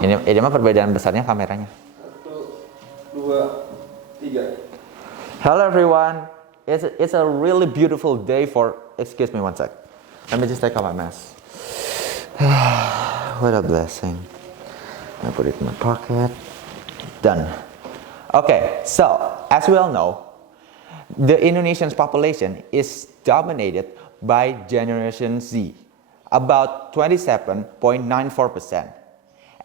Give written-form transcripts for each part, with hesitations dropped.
Ini mah perbedaan besarnya kameranya. 1, 2, 3. Hello everyone. It's a really beautiful day for. Excuse me one sec. Let me just take off my mask. What a blessing. I put it in my pocket. Done. Okay, so as we all know, the Indonesian population is dominated by Generation Z, about 27.94%.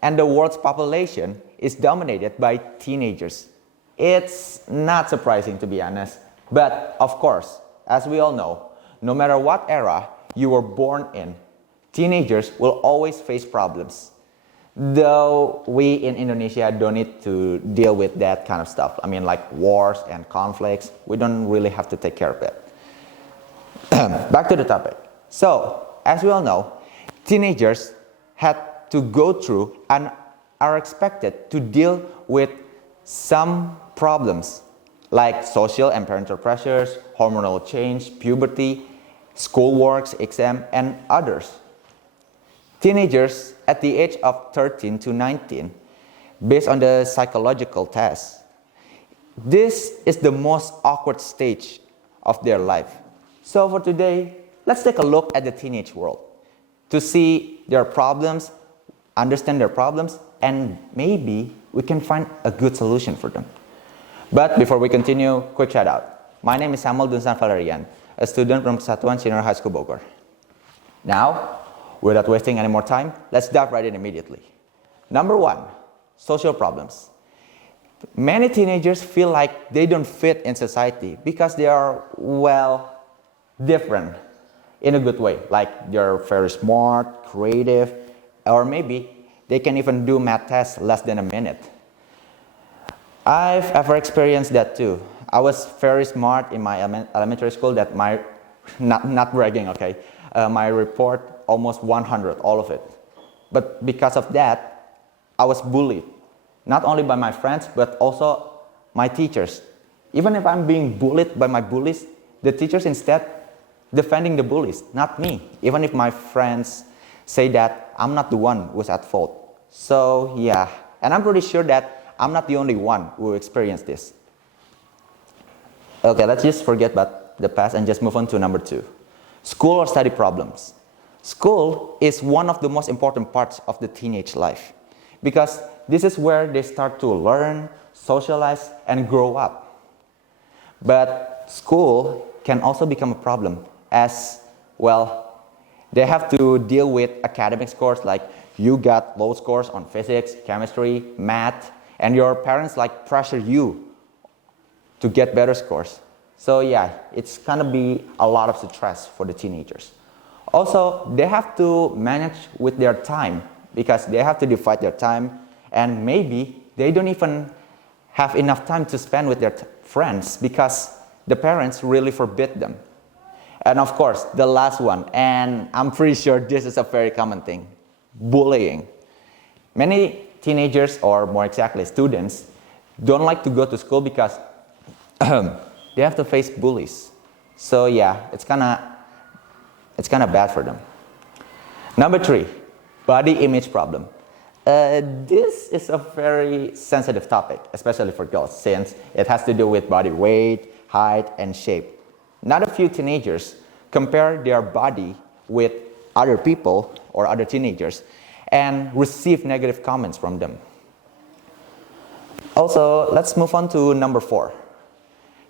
And the world's population is dominated by teenagers. It's not surprising, to be honest. But of course, as we all know, no matter what era you were born in, teenagers will always face problems. Though we in Indonesia don't need to deal with that kind of stuff. I mean, like wars and conflicts, we don't really have to take care of it. Back to the topic. So, as we all know, teenagers had to go through and are expected to deal with some problems like social and parental pressures, hormonal change, puberty, schoolwork, exam, and others. Teenagers at the age of 13 to 19, based on the psychological test, this is the most awkward stage of their life. So for today, let's take a look at the teenage world to see their problems, understand their problems, and maybe we can find a good solution for them. But before we continue, quick shout out. My name is Dunstan Valeryan, a student from Satuan Senior High School Bogor. Now, without wasting any more time, let's dive right in immediately. Number 1, social problems. Many teenagers feel like they don't fit in society because they are, well, different in a good way. Like they're very smart, creative, or maybe they can even do math tests less than a minute. I've ever experienced that too. I was very smart in my elementary school that my, not bragging, okay, my report almost 100, all of it. But because of that, I was bullied. Not only by my friends, but also my teachers. Even if I'm being bullied by my bullies, the teachers instead defending the bullies, not me. Even if my friends say that I'm not the one who's at fault. So yeah, and I'm pretty sure that I'm not the only one who experienced this. Okay, let's just forget about the past and just move on to number 2. School or study problems. School is one of the most important parts of the teenage life because this is where they start to learn, socialize, and grow up. But school can also become a problem as, well, they have to deal with academic scores like you got low scores on physics, chemistry, math, and your parents like pressure you to get better scores. So yeah, it's gonna be a lot of stress for the teenagers. Also, they have to manage with their time because they have to divide their time and maybe they don't even have enough time to spend with their friends because the parents really forbid them. And of course, the last one, and I'm pretty sure this is a very common thing, bullying. Many teenagers, or more exactly students, don't like to go to school because they have to face bullies. So yeah, it's kind of bad for them. Number 3, body image problem. This is a very sensitive topic, especially for girls, since it has to do with body weight, height, and shape. Not a few teenagers compare their body with other people or other teenagers and receive negative comments from them. Also, let's move on to number 4,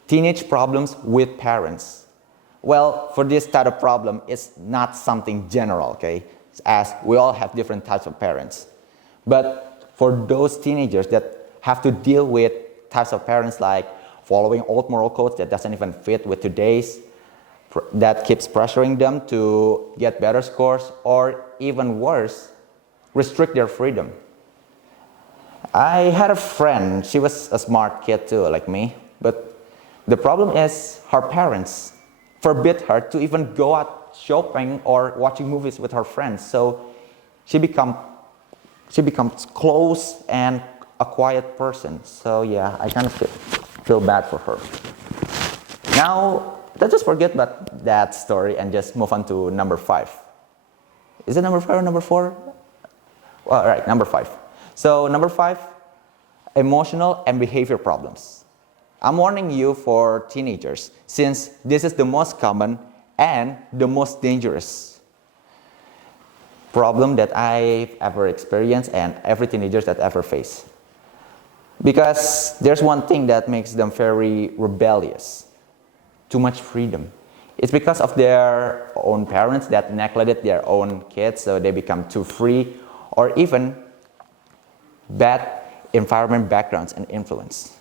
teenage problems with parents. Well, for this type of problem, it's not something general, okay? As we all have different types of parents. But for those teenagers that have to deal with types of parents like following old moral codes that doesn't even fit with today's, that keeps pressuring them to get better scores, or even worse, restrict their freedom. I had a friend, she was a smart kid too, like me, but the problem is her parents forbid her to even go out shopping or watching movies with her friends. So she becomes close and a quiet person. So yeah, I kind of feel bad for her. Now, let's just forget about that story and just move on to number 5. Is it number 5 or number 4? All right, number 5. So number 5, emotional and behavior problems. I'm warning you for teenagers since this is the most common and the most dangerous problem that I've ever experienced and every teenager that ever face. Because there's one thing that makes them very rebellious. Too much freedom. It's because of their own parents that neglected their own kids, so they become too free, or even bad environment backgrounds and influence.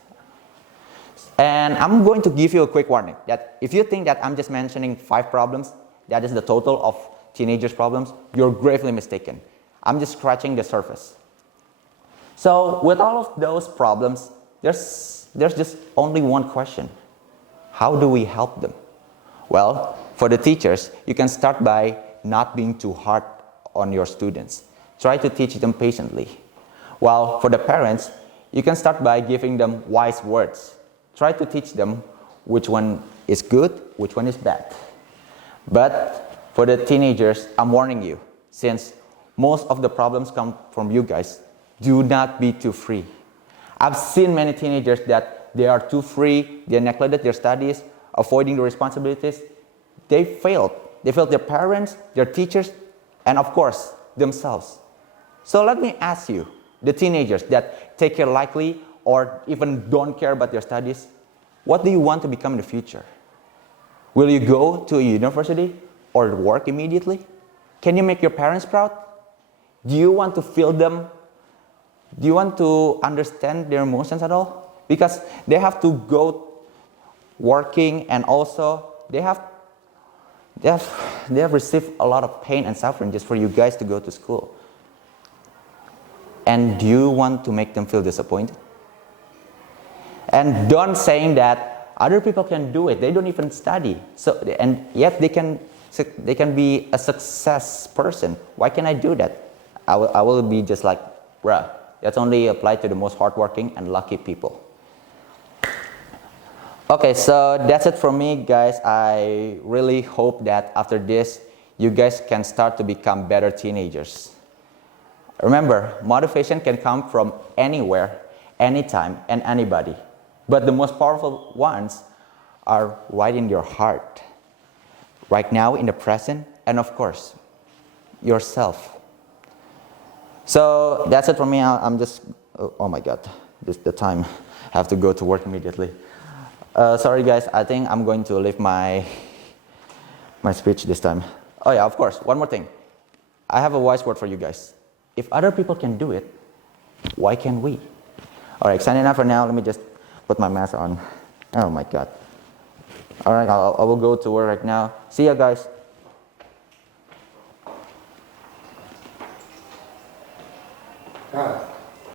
And I'm going to give you a quick warning that if you think that I'm just mentioning 5 problems, that is the total of teenagers' problems, you're gravely mistaken. I'm just scratching the surface. So with all of those problems, there's just only one question. How do we help them? Well, for the teachers, you can start by not being too hard on your students. Try to teach them patiently. While for the parents, you can start by giving them wise words. Try to teach them which one is good, which one is bad. But for the teenagers, I'm warning you, since most of the problems come from you guys, do not be too free. I've seen many teenagers that they are too free, they neglected their studies, avoiding the responsibilities. They failed. They failed their parents, their teachers, and of course, themselves. So let me ask you, the teenagers that take care lightly or even don't care about their studies, what do you want to become in the future? Will you go to a university or work immediately? Can you make your parents proud? Do you want to feel them? Do you want to understand their emotions at all? Because they have to go working, and also they have received a lot of pain and suffering just for you guys to go to school. And do you want to make them feel disappointed? And don't saying that other people can do it. They don't even study. So, and yet they can be a success person. Why can't I do that? I will be just like, bruh, that's only applied to the most hardworking and lucky people. Okay, so that's it from me, guys. I really hope that after this, you guys can start to become better teenagers. Remember, motivation can come from anywhere, anytime, and anybody. But the most powerful ones are right in your heart, right now, in the present, and of course, yourself. So that's it from me. I'm just, oh my God, this the time. I have to go to work immediately. Sorry guys, I think I'm going to leave my speech this time. Oh yeah, of course, one more thing. I have a wise word for you guys. If other people can do it, why can't we? Alright, signing off for now. Let me just put my mask on. Oh my God. Alright, I will go to work right now. See ya guys.